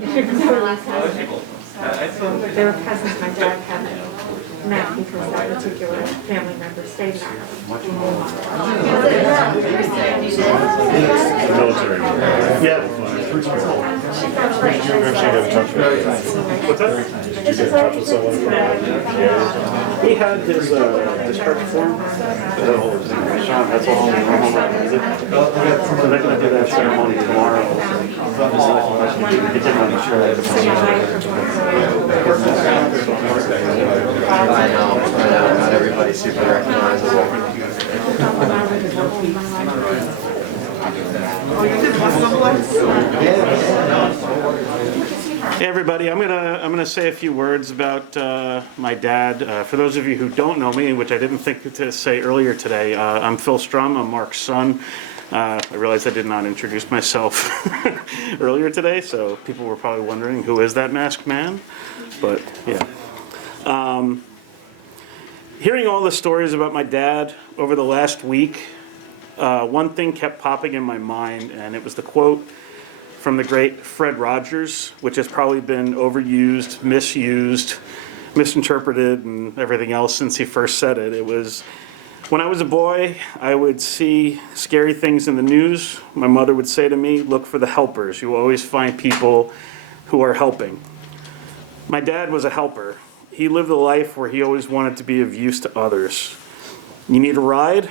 They were cousins. My dad had met because that particular family member stayed in Ireland. Military. Yeah. Did you eventually get in touch with What's that? Did you get in touch with someone from He had his discharge form. Sean, that's all I'm home right now. So they're going to do that ceremony tomorrow. He did want to make sure that I know, not everybody's super recognizable. Hey everybody, I'm gonna say a few words about my dad. For those of you who don't know me, which I didn't think to say earlier today, I'm Phil Strum. I'm Mark's son. I realized I did not introduce myself earlier today, so people were probably wondering who is that masked man. But yeah, hearing all the stories about my dad over the last week, one thing kept popping in my mind, and it was the quote from the great Fred Rogers, which has probably been overused, misused, misinterpreted, and everything else since he first said it. It was, when I was a boy, I would see scary things in the news. My mother would say to me, look for the helpers. You always find people who are helping. My dad was a helper. He lived a life where he always wanted to be of use to others. You need a ride?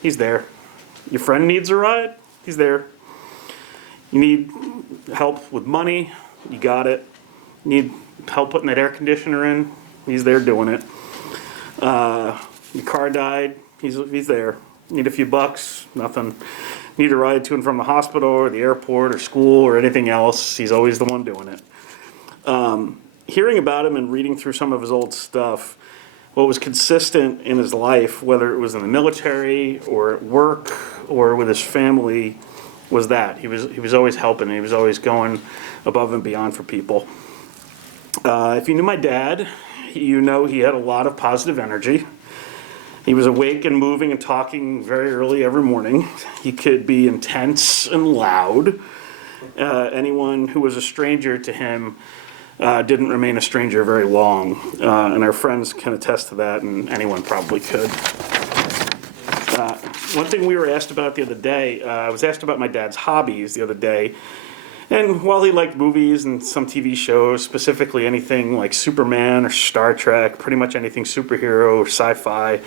He's there. Your friend needs a ride? He's there. You need help with money? You got it. You need help putting that air conditioner in? He's there doing it. Your car died? He's there. Need a few bucks? Nothing. Need a ride to and from the hospital or the airport or school or anything else? He's always the one doing it. Hearing about him and reading through some of his old stuff, what was consistent in his life, whether it was in the military or at work or with his family, was that he was always helping. And he was always going above and beyond for people. If you knew my dad, you know he had a lot of positive energy. He was awake and moving and talking very early every morning. He could be intense and loud. Anyone who was a stranger to him didn't remain a stranger very long. And our friends can attest to that, and anyone probably could. One thing we were asked about the other day, I was asked about my dad's hobbies the other day. And while he liked movies and some TV shows, specifically anything like Superman or Star Trek, pretty much anything superhero or sci-fi,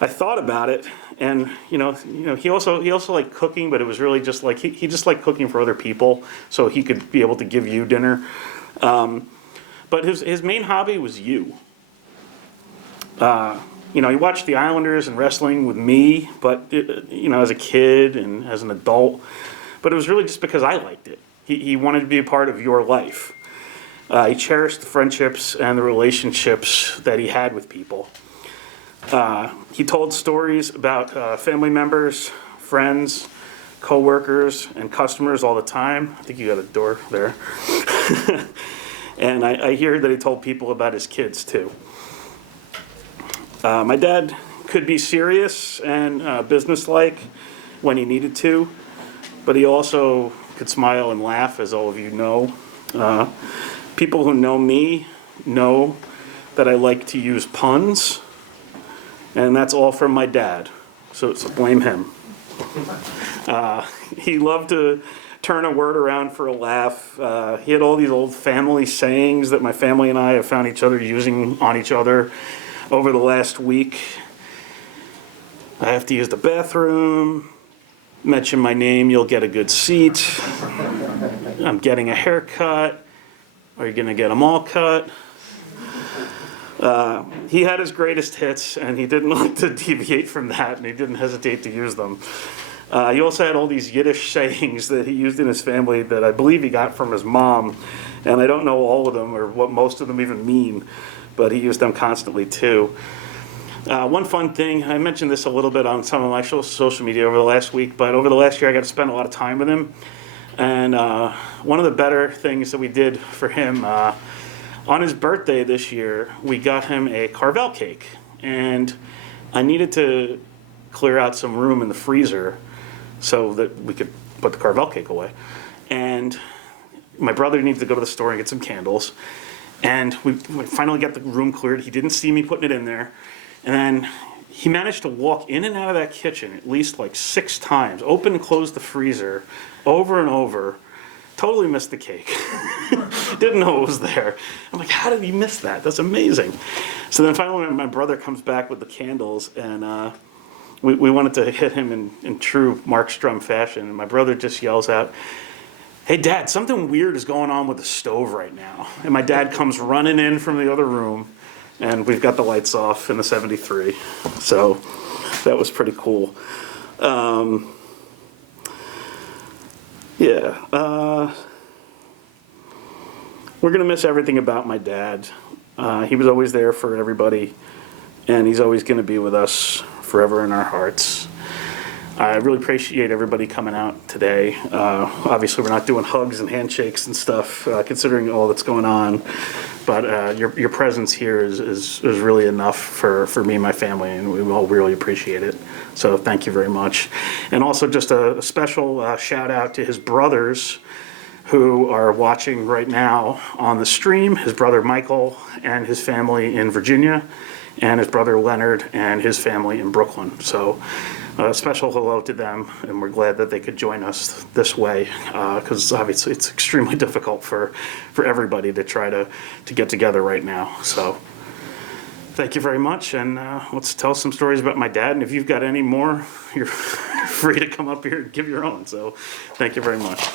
I thought about it. And he also liked cooking, but it was really just like he just liked cooking for other people, so he could be able to give you dinner. But his main hobby was you. He watched the Islanders and wrestling with me, but as a kid and as an adult. But it was really just because I liked it. He wanted to be a part of your life. He cherished the friendships and the relationships that he had with people. He told stories about family members, friends, co-workers, and customers all the time. I think you got a door there. And I hear that he told people about his kids too. My dad could be serious and businesslike when he needed to, but he also could smile and laugh, as all of you know. People who know me know that I like to use puns, and that's all from my dad, so blame him. He loved to turn a word around for a laugh. He had all these old family sayings that my family and I have found each other using on each other over the last week. I have to use the bathroom. Mention my name, you'll get a good seat. I'm getting a haircut. Are you going to get them all cut? He had his greatest hits, and he didn't like to deviate from that, and he didn't hesitate to use them. He also had all these Yiddish sayings that he used in his family that I believe he got from his mom, and I don't know all of them or what most of them even mean, but he used them constantly too. One fun thing, I mentioned this a little bit on some of my social media over the last week, but over the last year I got to spend a lot of time with him. And one of the better things that we did for him, on his birthday this year, we got him a Carvel cake. And I needed to clear out some room in the freezer so that we could put the Carvel cake away. And my brother needed to go to the store and get some candles. And we finally got the room cleared. He didn't see me putting it in there. And then he managed to walk in and out of that kitchen at least like 6 times, open and close the freezer over and over. Totally missed the cake. Didn't know it was there. I'm like, how did he miss that? That's amazing. So then finally my brother comes back with the candles, and we wanted to hit him in true Mark Strum fashion. And my brother just yells out, "Hey, Dad, something weird is going on with the stove right now." And my dad comes running in from the other room, and we've got the lights off in the 73. So that was pretty cool. We're going to miss everything about my dad. He was always there for everybody, and he's always going to be with us forever in our hearts. I really appreciate everybody coming out today. Obviously, we're not doing hugs and handshakes and stuff, considering all that's going on. But your presence here is really enough for me and my family, and we all really appreciate it. So thank you very much. And also just a special shout out to his brothers who are watching right now on the stream, his brother Michael and his family in Virginia, and his brother Leonard and his family in Brooklyn. So a special hello to them, and we're glad that they could join us this way, because obviously it's extremely difficult for everybody to try to get together right now. So thank you very much, and let's tell some stories about my dad, and if you've got any more, you're free to come up here and give your own. So thank you very much.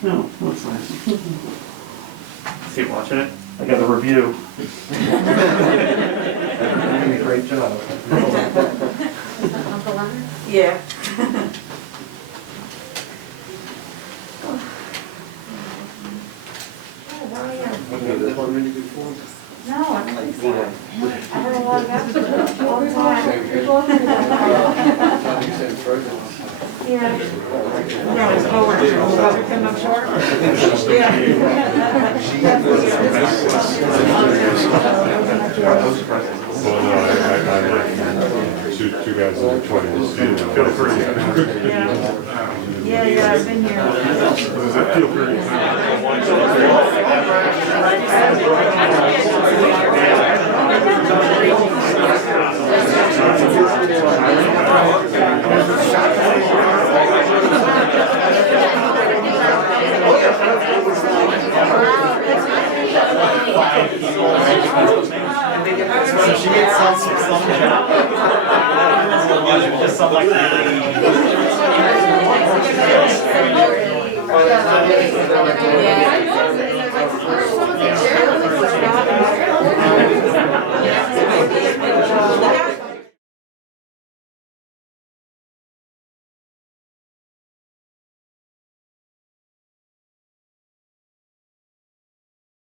No, that's nice. See you watching it? I got a review. Doing a great job. Uncle Leonard? Yeah. No, I don't think so. I heard a lot about it all the time. Yeah. No, it's Poland. I'm not sure. Well, no, I 2020. Feel free. Yeah, I've been here. Feel free. She gets some just some like really